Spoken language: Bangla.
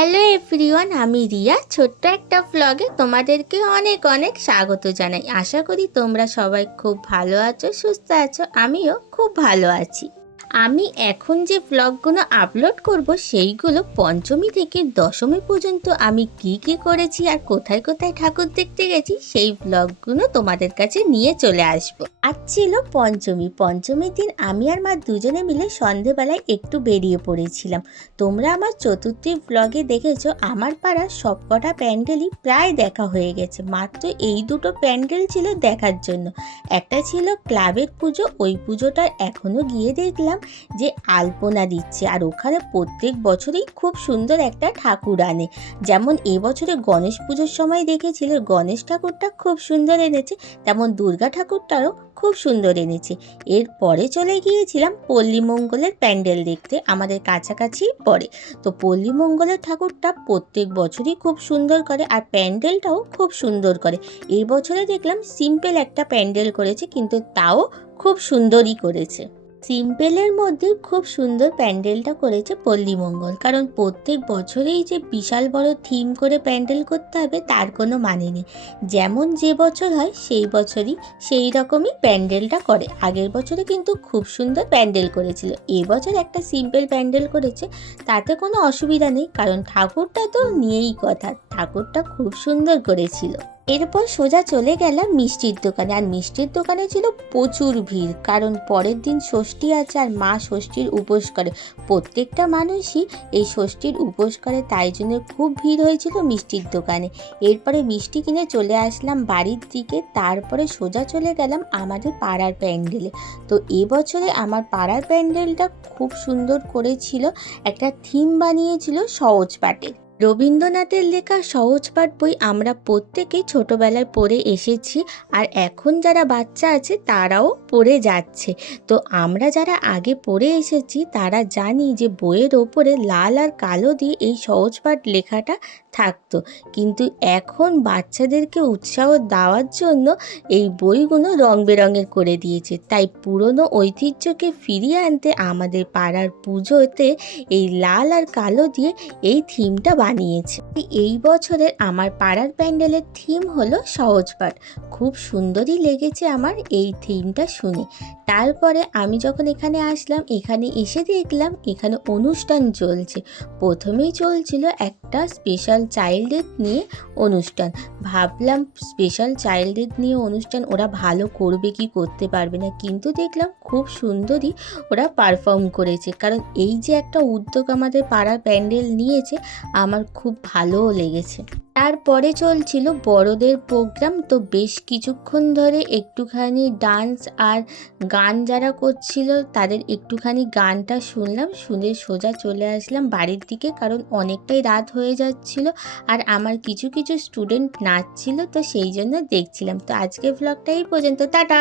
হ্যালো এভরিওয়ান আমি রিয়া। ছোট্ট একটা ব্লগে তোমাদেরকে অনেক অনেক স্বাগত জানাই। আশা করি তোমরা সবাই খুব ভালো আছো, সুস্থ আছো, আমিও খুব ভালো আছি। আমি এখন যে ব্লগগুলো আপলোড করব সেইগুলো পঞ্চমী থেকে দশমী পর্যন্ত আমি কি কি করেছি আর কোথায় কোথায় ঠাকুর দেখতে গেছি সেই ব্লগগুলো তোমাদের কাছে নিয়ে চলে আসব। আজ ছিল পঞ্চমী। পঞ্চমীর দিন আমি আর মা দুজনে মিলে সন্ধেবেলায় একটু বেরিয়ে পড়েছিলাম। তোমরা আমার চতুর্থী ব্লগে দেখেছ, আমার পাড়ার সবকটা প্যান্ডেলই প্রায় দেখা হয়ে গেছে। মাত্র এই দুটো প্যান্ডেল ছিল দেখার জন্য। একটা ছিল ক্লাবের পুজো, ওই পুজোটার এখনও গিয়ে দেখলাম। যে আলপনা দিচ্ছে। আর ওখানে প্রত্যেক বছরেই খুব সুন্দর একটা ঠাকুর আনে। যেমন এবছরে গণেশ পুজোর সময় দেখেছিলে, গণেশ ঠাকুরটা খুব সুন্দর এনেছে। তেমন দুর্গা ঠাকুরটারও খুব সুন্দর এনেছে। এরপরে চলে গিয়েছিলাম পল্লীমঙ্গলের প্যান্ডেল দেখতে, আমাদের কাছাকাছি পড়ে। তো পল্লীমঙ্গলের ঠাকুরটা প্রত্যেক বছরই খুব সুন্দর করে আর প্যান্ডেলটাও খুব সুন্দর করে। এই বছরে দেখলাম সিম্পল একটা প্যান্ডেল করেছে, কিন্তু তাও খুব সুন্দরই করেছে। সিম্পলের মধ্যে খুব সুন্দর প্যান্ডেলটা করেছে পল্লীমঙ্গল কারণ প্রত্যেক বছরেই যে বিশাল বড় থিম করে প্যান্ডেল করতে হবে, তার কোনো মানে নেই। যেমন যে বছর হয়, সেই বছরই সেই রকমই প্যান্ডেলটা করে। আগের বছরে কিন্তু খুব সুন্দর প্যান্ডেল করেছিল। এবছর একটা সিম্পল প্যান্ডেল করেছে, তাতে কোনো অসুবিধা নেই, কারণ ঠাকুরটা তো নিয়েই কথা। ঠাকুরটা খুব সুন্দর করেছিল। এরপর সোজা চলে গেলাম মিষ্টির দোকানে। আর মিষ্টির দোকানে ছিল প্রচুর ভিড়, কারণ পরের দিন ষষ্ঠী আছে আর মা ষষ্ঠীর উপোস করে। প্রত্যেকটা মানুষই এই ষষ্ঠীর উপোস করে, তাই জন্য খুব ভিড় হয়েছিল মিষ্টির দোকানে। এরপরে মিষ্টি কিনে চলে আসলাম বাড়ির দিকে, তারপরে সোজা চলে গেলাম আমাদের পাড়ার প্যান্ডেলে। তো এবছরে আমার পাড়ার প্যান্ডেলটা খুব সুন্দর করেছিল, একটা থিম বানিয়েছিল সহজ পাটের। রবীন্দ্রনাথের লেখা সহজপাঠ বই আমরা প্রত্যেকেই ছোটবেলায় পড়ে এসেছি আর এখন যারা বাচ্চা আছে তারাও পড়ে যাচ্ছে। তো আমরা যারা আগে পড়ে এসেছি তারা জানি যে বইয়ের ওপরে লাল আর কালো দিয়ে এই সহজপাঠ লেখাটা থাকতো। কিন্তু এখন বাচ্চাদেরকে উৎসাহ দেওয়ার জন্য এই বইগুলো রং বেরঙের করে দিয়েছে। তাই পুরনো ঐতিহ্যকে ফিরিয়ে আনতে আমাদের পাড়ার পুজোতে এই লাল আর কালো দিয়ে এই থিমটা বানিয়েছে। এই বছরের আমার পাড়ার প্যান্ডেলের থিম হলো সহজ পাঠ। খুব সুন্দরই লেগেছে আমার এই থিমটা শুনে। তারপরে আমি যখন এখানে আসলাম, এখানে এসে দেখলাম এখানে অনুষ্ঠান চলছে। প্রথমেই চলছিল একটা স্পেশাল চাইল্ডের নিয়ে অনুষ্ঠান। ভাবলাম স্পেশাল চাইল্ডের নিয়ে অনুষ্ঠান ওরা ভালো করবে কি করতে পারবে না, কিন্তু দেখলাম খুব সুন্দরই ওরা পারফর্ম করেছে। কারণ এই যে একটা উদ্যোগ আমাদের পাড়ার প্যান্ডেল নিয়েছে, আমার খুব ভালোও লেগেছে। তারপরে চলছিল বড়দের প্রোগ্রাম তো বেশ কিছুক্ষণ ধরে একটুখানি ডান্স আর গান যারা করছিল, তাদের একটুখানি গানটা শুনলাম, শুনে সোজা চলে আসলাম বাড়ির দিকে, কারণ অনেকটাই রাত হয়ে যাচ্ছিল। আর আমার কিছু কিছু স্টুডেন্ট নাচছিল তো সেই জন্য দেখছিলাম। তো আজকে ব্লগটা এই পর্যন্ত। টাটা!